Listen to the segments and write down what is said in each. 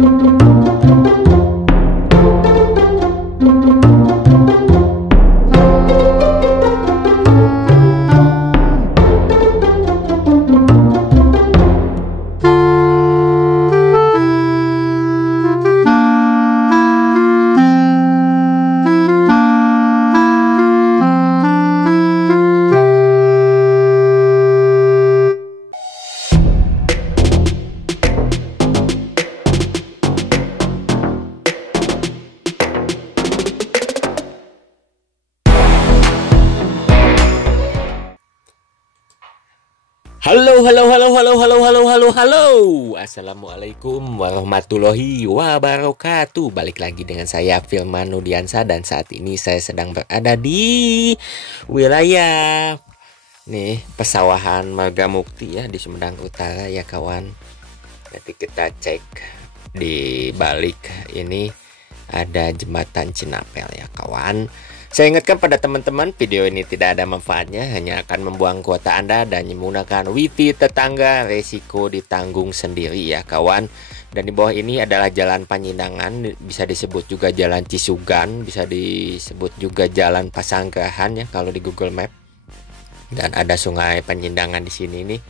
Halo. Assalamualaikum warahmatullahi wabarakatuh. Balik lagi dengan saya Firman Nudiansa, dan saat ini saya sedang berada di wilayah pesawahan Margamukti ya, di Sumedang Utara ya kawan. Nanti kita cek di balik ini ada jembatan Cinapel ya kawan. Saya ingatkan pada teman-teman, video ini tidak ada manfaatnya, hanya akan membuang kuota Anda dan menggunakan wifi tetangga, resiko ditanggung sendiri ya kawan. Dan di bawah ini adalah jalan Panyendangan, bisa disebut juga jalan Cisugan, bisa disebut juga jalan Pasanggrahan ya kalau di Google Map. Dan ada sungai Panyendangan di sini nih.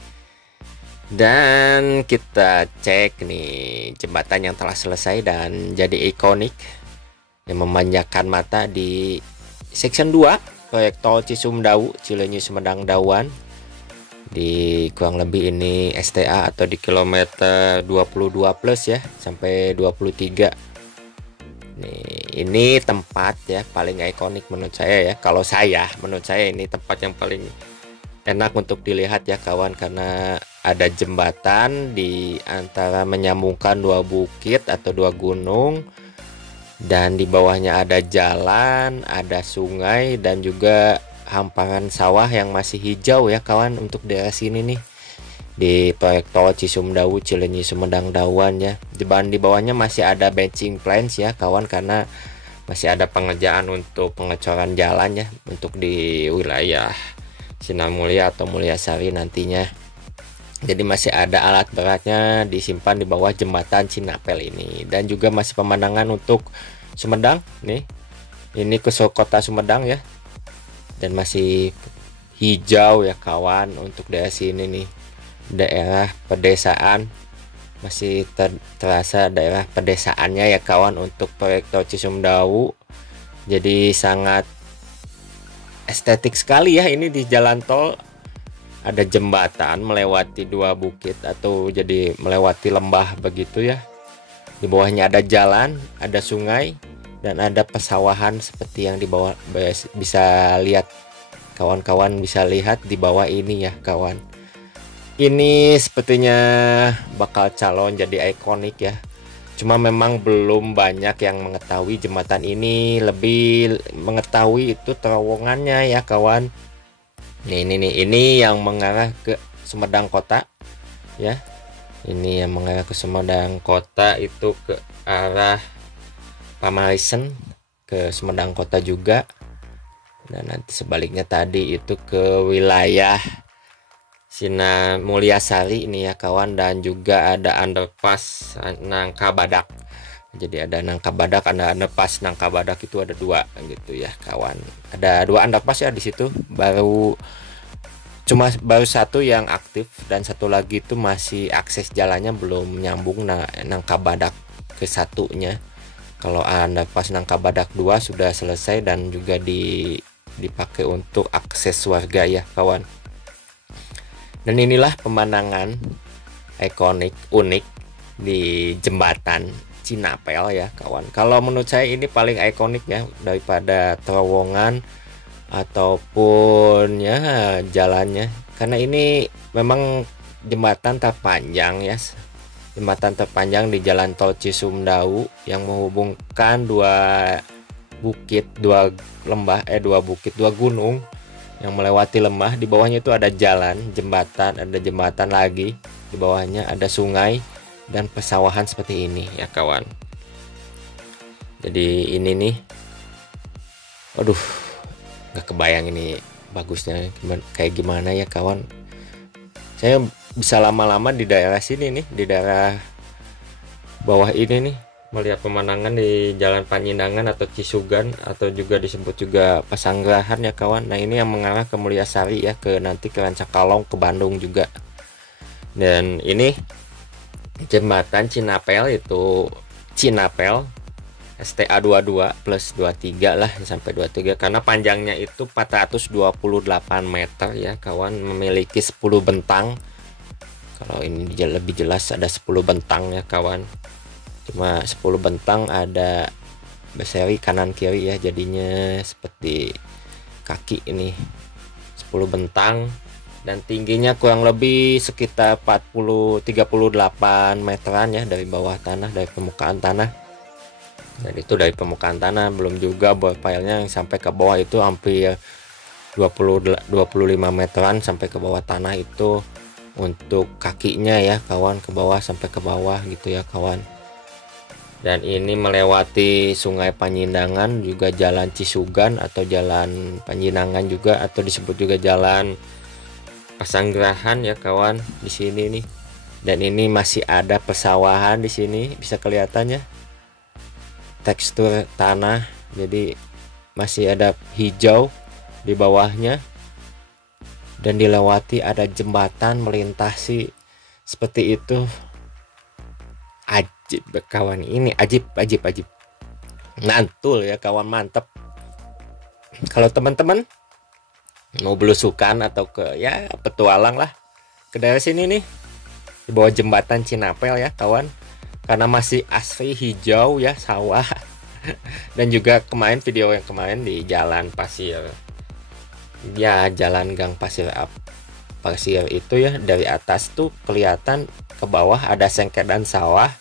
Dan kita cek nih jembatan yang telah selesai dan jadi ikonik yang memanjakan mata di Section 2 proyek tol Cisumdawu Cileunyi Sumedang Dawan, di kurang lebih ini STA atau di kilometer 22 plus ya sampai 23. Ini tempat ya paling ikonik menurut saya ya. Menurut saya ini tempat yang paling enak untuk dilihat ya kawan, karena ada jembatan di antara menyambungkan dua bukit atau dua gunung. Dan di bawahnya ada jalan, ada sungai, dan juga hamparan sawah yang masih hijau ya kawan untuk daerah sini nih. Di proyek tol Cisumdawu Cileunyi Sumedang Dawan ya. Di bawahnya masih ada batching plans ya kawan, karena masih ada pengerjaan untuk pengecoran jalan ya untuk di wilayah Sinar Mulia atau Mulyasari nantinya. Jadi masih ada alat beratnya disimpan di bawah jembatan Cinapel ini, dan juga masih pemandangan untuk Sumedang nih. Ini ke kota Sumedang ya, dan masih hijau ya kawan untuk daerah sini nih. Daerah pedesaan, masih terasa daerah pedesaannya ya kawan untuk proyek tol Cisumdawu. Jadi sangat estetik sekali ya ini di jalan tol. Ada jembatan melewati dua bukit atau jadi melewati lembah begitu ya. Di bawahnya ada jalan, ada sungai, dan ada pesawahan seperti yang di bawah bisa lihat. Kawan-kawan bisa lihat di bawah ini ya kawan. Ini sepertinya bakal calon jadi ikonik ya. Cuma memang belum banyak yang mengetahui jembatan ini, lebih mengetahui itu terowongannya ya kawan. Ini yang mengarah ke Sumedang Kota ya. Ini yang mengarah ke Sumedang Kota itu ke arah Pamarisen ke Sumedang Kota juga. Dan nanti sebaliknya tadi itu ke wilayah Sinar Mulyasari ini ya kawan, dan juga ada underpass Nangka Badak. Jadi ada Nangka Badak, ada underpass Nangka Badak, itu ada dua gitu ya kawan. Ada dua underpass ya di situ. Baru satu yang aktif, dan satu lagi itu masih akses jalannya belum nyambung Nangka Badak ke satunya. Kalau underpass Nangka Badak 2 sudah selesai dan juga dipakai untuk akses warga ya kawan. Dan inilah pemandangan ikonik unik di jembatan Cinapel ya kawan. Kalau menurut saya ini paling ikonik ya daripada terowongan ataupun ya jalannya, karena ini memang jembatan terpanjang ya, jembatan terpanjang di jalan tol Cisumdawu yang menghubungkan dua gunung yang melewati lembah. Di bawahnya itu ada jalan, ada jembatan lagi, di bawahnya ada sungai dan pesawahan seperti ini ya kawan. Jadi ini nih, aduh, nggak kebayang ini bagusnya kayak gimana ya kawan. Saya bisa lama-lama di daerah sini nih, di daerah bawah ini nih, melihat pemandangan di Jalan Panjindangan atau Cisugan atau juga disebut juga Pesanggerahan ya kawan. Nah ini yang mengarah ke Mulyasari ya, ke nanti ke Rancakalong, ke Bandung juga. Dan ini jembatan Cinapel, itu Cinapel STA 22 plus 23 lah sampai 23, karena panjangnya itu 428 meter ya kawan, memiliki 10 bentang. Kalau ini lebih jelas ada 10 bentang ya kawan, cuma 10 bentang ada berseri kanan kiri ya, jadinya seperti kaki ini 10 bentang. Dan tingginya kurang lebih sekitar 38 meteran ya dari bawah tanah, dari permukaan tanah. Dan itu dari permukaan tanah, belum juga bor filenya yang sampai ke bawah itu hampir 25 meteran sampai ke bawah tanah, itu untuk kakinya ya kawan, ke bawah sampai ke bawah gitu ya kawan. Dan ini melewati Sungai Panjindangan, juga Jalan Cisugan atau Jalan Panjindangan juga, atau disebut juga Jalan Pesanggerahan ya kawan di sini nih. Dan ini masih ada persawahan di sini, bisa kelihatannya tekstur tanah, jadi masih ada hijau di bawahnya. Dan dilewati ada jembatan melintasi seperti itu. Ajib kawan, ini ajib mantul ya kawan, mantep. Kalau teman-teman mau belusukan atau ke ya petualang lah ke daerah sini nih, di bawah jembatan Cinapel ya kawan, karena masih asri hijau ya sawah. Dan juga kemarin video yang kemarin di Jalan Pasir ya, Jalan Gang Pasir itu ya, dari atas tuh kelihatan ke bawah ada sengketan sawah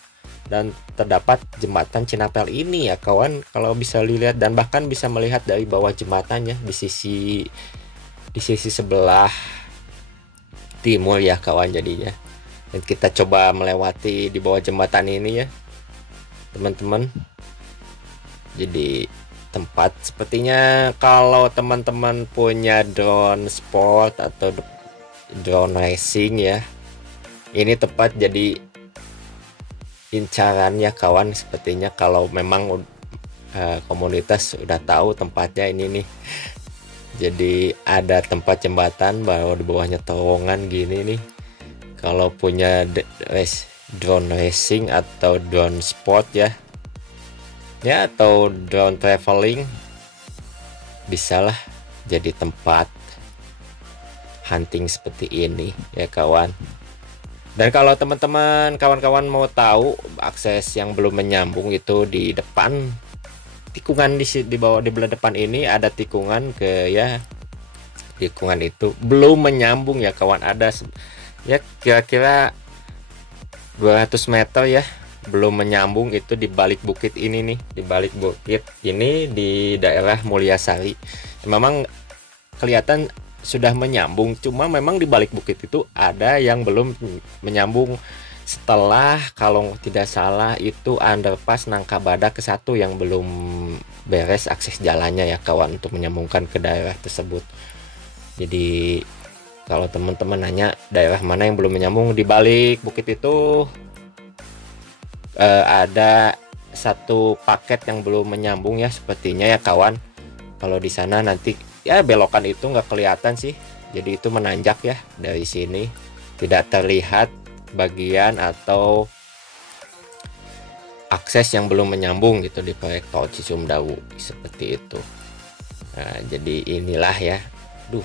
dan terdapat jembatan Cinapel ini ya kawan, kalau bisa dilihat. Dan bahkan bisa melihat dari bawah jembatannya di sisi sebelah timur ya kawan jadinya. Dan kita coba melewati di bawah jembatan ini ya teman-teman. Jadi tempat sepertinya kalau teman-teman punya drone sport atau drone racing ya, ini tepat jadi incaran ya kawan sepertinya, kalau memang komunitas udah tahu tempatnya ini nih. Jadi ada tempat jembatan baru di bawahnya terowongan gini nih. Kalau punya drone racing atau drone sport ya atau drone traveling, bisalah jadi tempat hunting seperti ini ya kawan. Dan kalau teman-teman kawan-kawan mau tahu akses yang belum menyambung, itu di depan tikungan di bawah, di belah depan ini ada tikungan ke ya, tikungan itu belum menyambung ya kawan, ada ya kira-kira 200 meter ya belum menyambung, itu di balik bukit ini nih, di balik bukit ini di daerah Mulyasari. Memang kelihatan sudah menyambung, cuma memang di balik bukit itu ada yang belum menyambung. Setelah kalau tidak salah itu underpass Nangka Badak ke-1 yang belum beres akses jalannya ya kawan, untuk menyambungkan ke daerah tersebut. Jadi kalau teman-teman nanya daerah mana yang belum menyambung, di balik bukit itu ada satu paket yang belum menyambung ya sepertinya ya kawan. Kalau di sana nanti ya belokan itu nggak kelihatan sih, jadi itu menanjak ya, dari sini tidak terlihat bagian atau akses yang belum menyambung gitu di proyek tol Cisumdawu seperti itu. Nah, jadi inilah ya,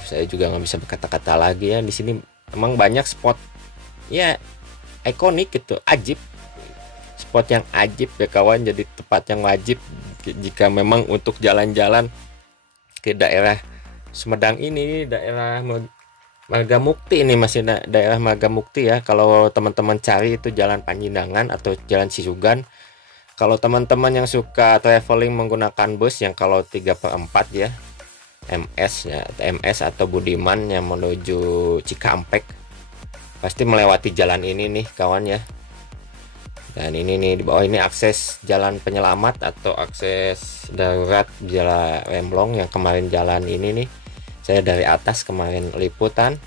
saya juga nggak bisa berkata-kata lagi ya. Di sini emang banyak spot ya ikonik gitu, ajib, spot yang ajib ya kawan, jadi tempat yang wajib jika memang untuk jalan-jalan ke daerah Sumedang ini, daerah Margamukti ini, masih daerah Margamukti ya. Kalau teman-teman cari itu Jalan Panjindangan atau Jalan Cisugan. Kalau teman-teman yang suka traveling menggunakan bus yang kalau 3/4 ya, MS atau Budiman yang menuju Cikampek, pasti melewati jalan ini nih kawan ya. Dan ini nih di bawah ini akses jalan penyelamat atau akses darurat jalan Remblong yang kemarin jalan ini nih. Saya dari atas kemarin liputan,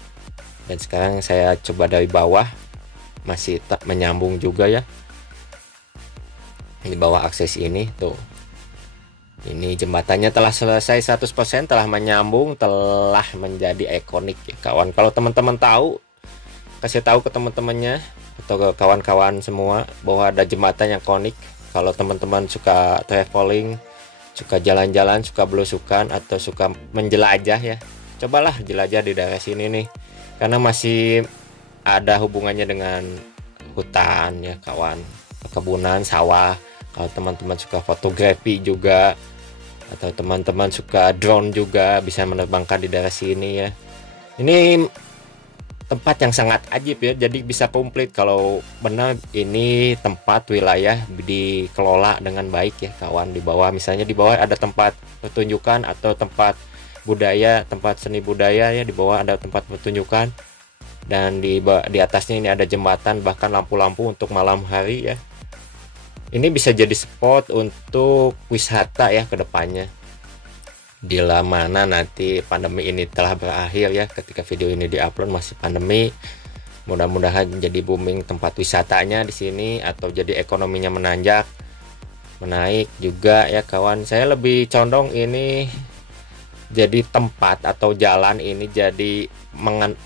dan sekarang saya coba dari bawah, masih tak menyambung juga ya. di bawah akses ini tuh. Ini jembatannya telah selesai 100%, telah menyambung, telah menjadi ikonik ya kawan. Kalau teman-teman tahu, kasih tahu ke teman-temannya atau ke kawan-kawan semua bahwa ada jembatan yang ikonik. Kalau teman-teman suka traveling, suka jalan-jalan, suka belusukan atau suka menjelajah ya, cobalah jelajah di daerah sini nih, karena masih ada hubungannya dengan hutan ya kawan, perkebunan, sawah. Kalau teman-teman suka fotografi juga atau teman-teman suka drone juga, bisa menerbangkan di daerah sini ya. Ini tempat yang sangat ajib ya, jadi bisa komplit kalau benar ini tempat wilayah dikelola dengan baik ya kawan. Di bawah, misalnya di bawah ada tempat pertunjukan atau tempat budaya, tempat seni budaya ya, di bawah ada tempat pertunjukan, dan di atasnya ini ada jembatan, bahkan lampu-lampu untuk malam hari ya. Ini bisa jadi spot untuk wisata ya ke depannya. Bila mana nanti pandemi ini telah berakhir ya, ketika video ini diupload masih pandemi, mudah-mudahan jadi booming tempat wisatanya di sini atau jadi ekonominya menanjak, menaik juga ya kawan. Saya lebih condong ini jadi tempat atau jalan ini jadi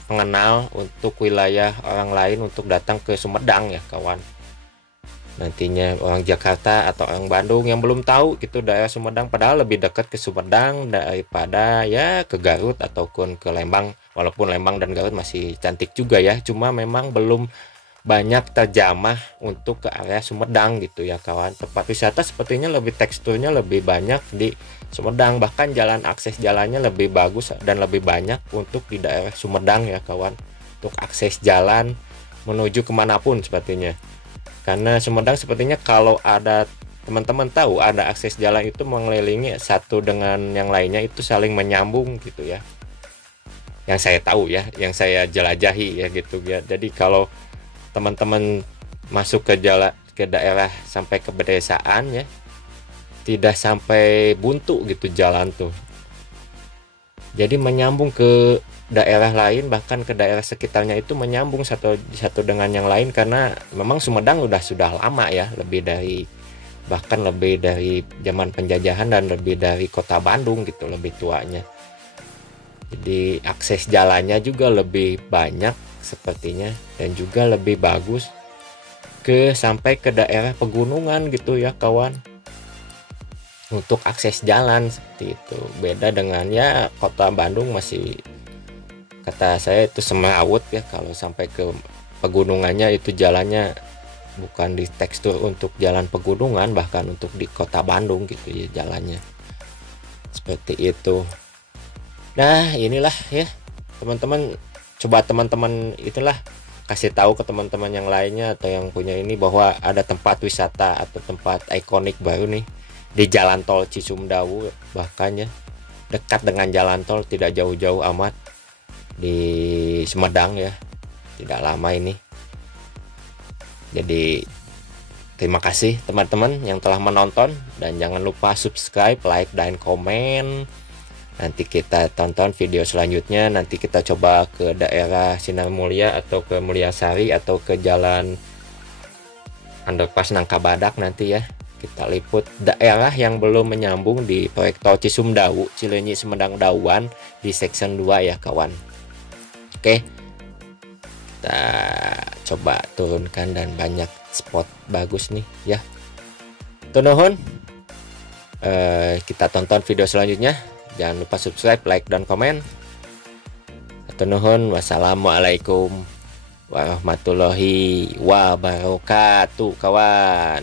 mengenal untuk wilayah orang lain untuk datang ke Sumedang ya kawan. Nantinya orang Jakarta atau orang Bandung yang belum tahu gitu daerah Sumedang, padahal lebih dekat ke Sumedang daripada ya ke Garut ataupun ke Lembang. Walaupun Lembang dan Garut masih cantik juga ya, cuma memang belum banyak terjamah untuk ke area Sumedang gitu ya kawan. Tempat wisata sepertinya lebih, teksturnya lebih banyak di Sumedang, bahkan jalan akses jalannya lebih bagus dan lebih banyak untuk di daerah Sumedang ya kawan, untuk akses jalan menuju kemanapun sepertinya. Karena Sumedang sepertinya kalau ada teman-teman tahu ada akses jalan itu mengelilingi satu dengan yang lainnya, itu saling menyambung gitu ya. Yang saya tahu ya, yang saya jelajahi ya gitu ya. Jadi kalau teman-teman masuk ke daerah sampai ke pedesaan ya, tidak sampai buntu gitu jalan tuh. Jadi menyambung ke daerah lain, bahkan ke daerah sekitarnya itu menyambung satu dengan yang lain, karena memang Sumedang sudah lama ya, bahkan lebih dari zaman penjajahan dan lebih dari kota Bandung gitu, lebih tuanya. Jadi akses jalannya juga lebih banyak sepertinya, dan juga lebih bagus sampai ke daerah pegunungan gitu ya kawan. Untuk akses jalan seperti itu beda dengan ya kota Bandung, masih kata saya itu semrawut ya. Kalau sampai ke pegunungannya itu jalannya bukan di tekstur untuk jalan pegunungan, bahkan untuk di kota Bandung gitu ya jalannya seperti itu. Nah inilah ya teman-teman, coba teman-teman itulah kasih tahu ke teman-teman yang lainnya atau yang punya ini bahwa ada tempat wisata atau tempat ikonik baru nih di jalan tol Cisumdawu, bahkan ya dekat dengan jalan tol, tidak jauh-jauh amat di Sumedang ya, tidak lama ini. Jadi terima kasih teman-teman yang telah menonton, dan jangan lupa subscribe, like, dan komen. Nanti kita tonton video selanjutnya, nanti kita coba ke daerah Sinar Mulia atau ke Mulyasari atau ke jalan Underpass Nangka Badak nanti ya. Kita liput daerah yang belum menyambung di proyek tol Cisumdawu, Cileunyi Sumedang Dauan di section 2 ya kawan. Oke, kita coba turunkan, dan banyak spot bagus nih ya. Nuhun, kita tonton video selanjutnya. Jangan lupa subscribe, like, dan komen. Nuhun, wassalamualaikum warahmatullahi wabarakatuh kawan.